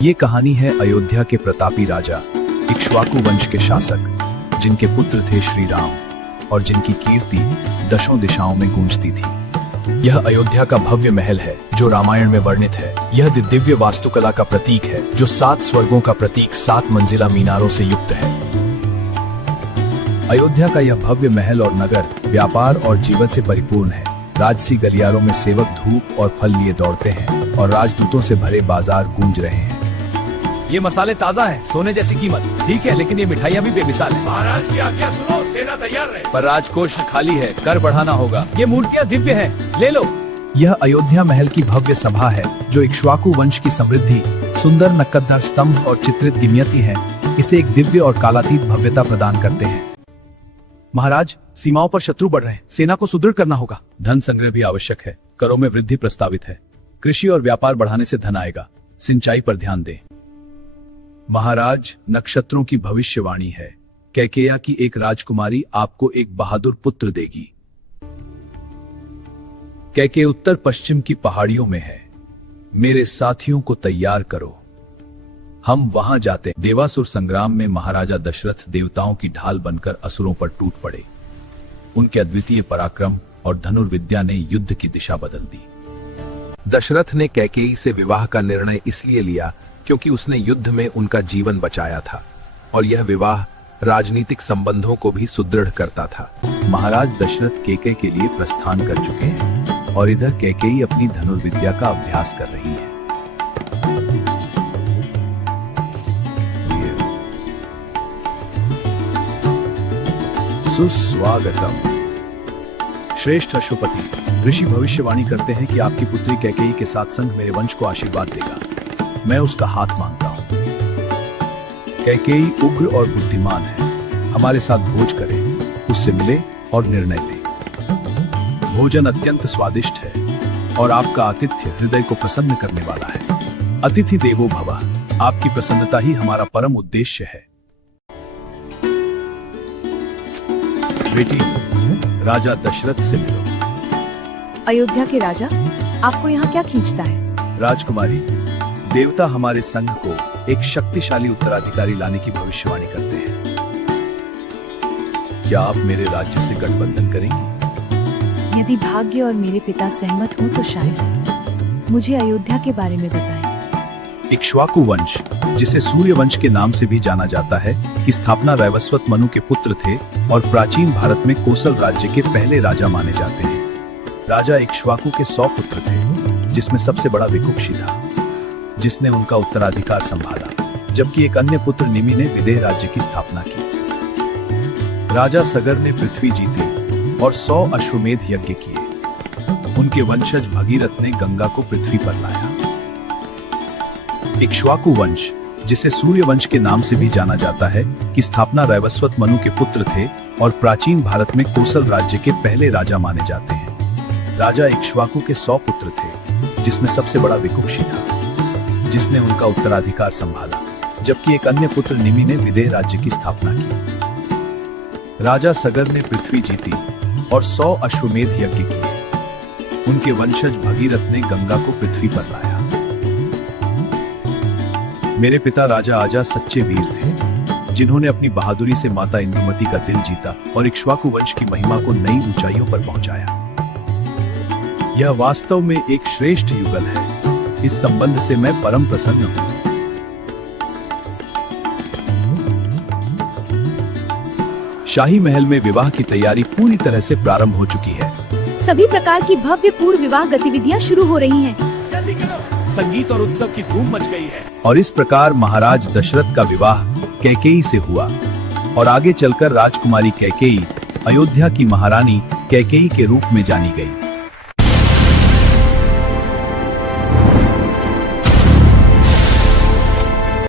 ये कहानी है अयोध्या के प्रतापी राजा इक्ष्वाकु वंश के शासक, जिनके पुत्र थे श्री राम और जिनकी कीर्ति दशों दिशाओं में गूंजती थी। यह अयोध्या का भव्य महल है जो रामायण में वर्णित है। यह दिव्य वास्तुकला का प्रतीक है जो 7 स्वर्गों का प्रतीक 7 मंजिला मीनारों से युक्त है। अयोध्या का यह भव्य महल और नगर व्यापार और जीवन से परिपूर्ण है। राजसी गलियारों में सेवक धूप और फल लिए दौड़ते हैं और राजदूतों से भरे बाजार गूंज रहे हैं। ये मसाले ताजा हैं, सोने जैसी कीमत। ठीक है, लेकिन ये मिठाइयाँ भी बेमिसाल हैं। महाराज की आज्ञा सुनो, सेना तैयार रहे। पर राजकोष खाली है, कर बढ़ाना होगा। ये मूर्तियाँ दिव्य हैं, ले लो। यह अयोध्या महल की भव्य सभा है जो इक्ष्वाकु वंश की समृद्धि, सुंदर नक्कदर स्तंभ और चित्रित इमारतें हैं, इसे एक दिव्य और कालातीत भव्यता प्रदान करते हैं। महाराज, सीमाओं पर शत्रु बढ़ रहे हैं, सेना को सुदृढ़ करना होगा। धन संग्रह भी आवश्यक है, करों में वृद्धि प्रस्तावित है। कृषि और व्यापार बढ़ाने से धन आएगा। सिंचाई पर ध्यान दें। महाराज, नक्षत्रों की भविष्यवाणी है। कैकेयी की एक राजकुमारी आपको एक बहादुर पुत्र देगी। कैकेयी उत्तर पश्चिम की पहाड़ियों में है। मेरे साथियों को तैयार करो, हम वहां जाते हैं। देवासुर संग्राम में महाराजा दशरथ देवताओं की ढाल बनकर असुरों पर टूट पड़े। उनके अद्वितीय पराक्रम और धनुर्विद्या ने युद्ध की दिशा बदल दी। दशरथ ने कैकेयी से विवाह का निर्णय इसलिए लिया क्योंकि उसने युद्ध में उनका जीवन बचाया था और यह विवाह राजनीतिक संबंधों को भी सुदृढ़ करता था। महाराज दशरथ कैकेयी के लिए प्रस्थान कर चुके हैं और इधर कैकेयी अपनी धनुर्विद्या का अभ्यास कर रही है। सुस्वागतम। श्रेष्ठ अश्वपति, ऋषि भविष्यवाणी करते हैं कि आपकी पुत्री कैकेयी के साथ संग मेरे वंश को आशीर्वाद देगा। मैं उसका हाथ मांगता हूं। कैकेयी उग्र और बुद्धिमान है, हमारे साथ भोज करे, उससे मिले और निर्णय ले। भोजन अत्यंत स्वादिष्ट है और आपका आतिथ्य हृदय को प्रसन्न करने वाला है। अतिथि देवो भवः, आपकी प्रसन्नता ही हमारा परम उद्देश्य है। बेटी, राजा दशरथ से मिलो। अयोध्या के राजा, आपको यहाँ क्या खींचता है? राजकुमारी, देवता हमारे संघ को एक शक्तिशाली उत्तराधिकारी लाने की भविष्यवाणी करते हैं। क्या आप मेरे राज्य से गठबंधन करेंगी? यदि भाग्य और मेरे पिता सहमत हों तो शायद। मुझे अयोध्या के बारे में बताएं। इक्ष्वाकु वंश, जिसे सूर्य वंश के नाम से भी जाना जाता है, की स्थापना रैवस्वत मनु के पुत्र थे और प्राचीन भारत में कोसल राज्य के पहले राजा माने जाते हैं। राजा इक्ष्वाकु के 100 पुत्र थे, जिसमें सबसे बड़ा विकुक्षी था, जिसने उनका उत्तराधिकार संभाला, जबकि एक अन्य पुत्र निमि ने विदेह राज्य की स्थापना की। राजा सगर ने पृथ्वी जीती और 100 अश्वमेध यज्ञ किए। उनके वंशज भगीरथ ने गंगा को पृथ्वी पर लाया। इक्ष्वाकु वंश, जिसे सूर्य वंश के नाम से भी जाना जाता है, की स्थापना रैवस्वत मनु के पुत्र थे और प्राचीन भारत में कोसल राज्य के पहले राजा माने जाते हैं। राजा इक्ष्वाकु के 100 पुत्र थे, जिसमें सबसे बड़ा विकुक्षी था, जिसने उनका उत्तराधिकार संभाला, जबकि एक अन्य पुत्र निमि ने विदेह राज्य की स्थापना की। राजा सगर ने पृथ्वी जीती और 100 अश्वमेध यज्ञ किए। उनके वंशज भगीरथ ने गंगा को पृथ्वी पर लाया। मेरे पिता राजा आजा सच्चे वीर थे, जिन्होंने अपनी बहादुरी से माता इंदुमती का दिल जीता और इक्ष्वाकु वंश की महिमा को नई ऊंचाइयों पर पहुंचाया। यह वास्तव में एक श्रेष्ठ युगल है। इस संबंध से मैं परम प्रसन्न हूं। शाही महल में विवाह की तैयारी पूरी तरह से प्रारंभ हो चुकी है। सभी प्रकार की भव्य पूर्व विवाह गतिविधियाँ शुरू हो रही हैं। जल्दी करो, संगीत और उत्सव की धूम मच गई है। और इस प्रकार महाराज दशरथ का विवाह कैकेयी से हुआ और आगे चलकर राजकुमारी कैकेयी अयोध्या की महारानी कैकेयी के रूप में जानी गई।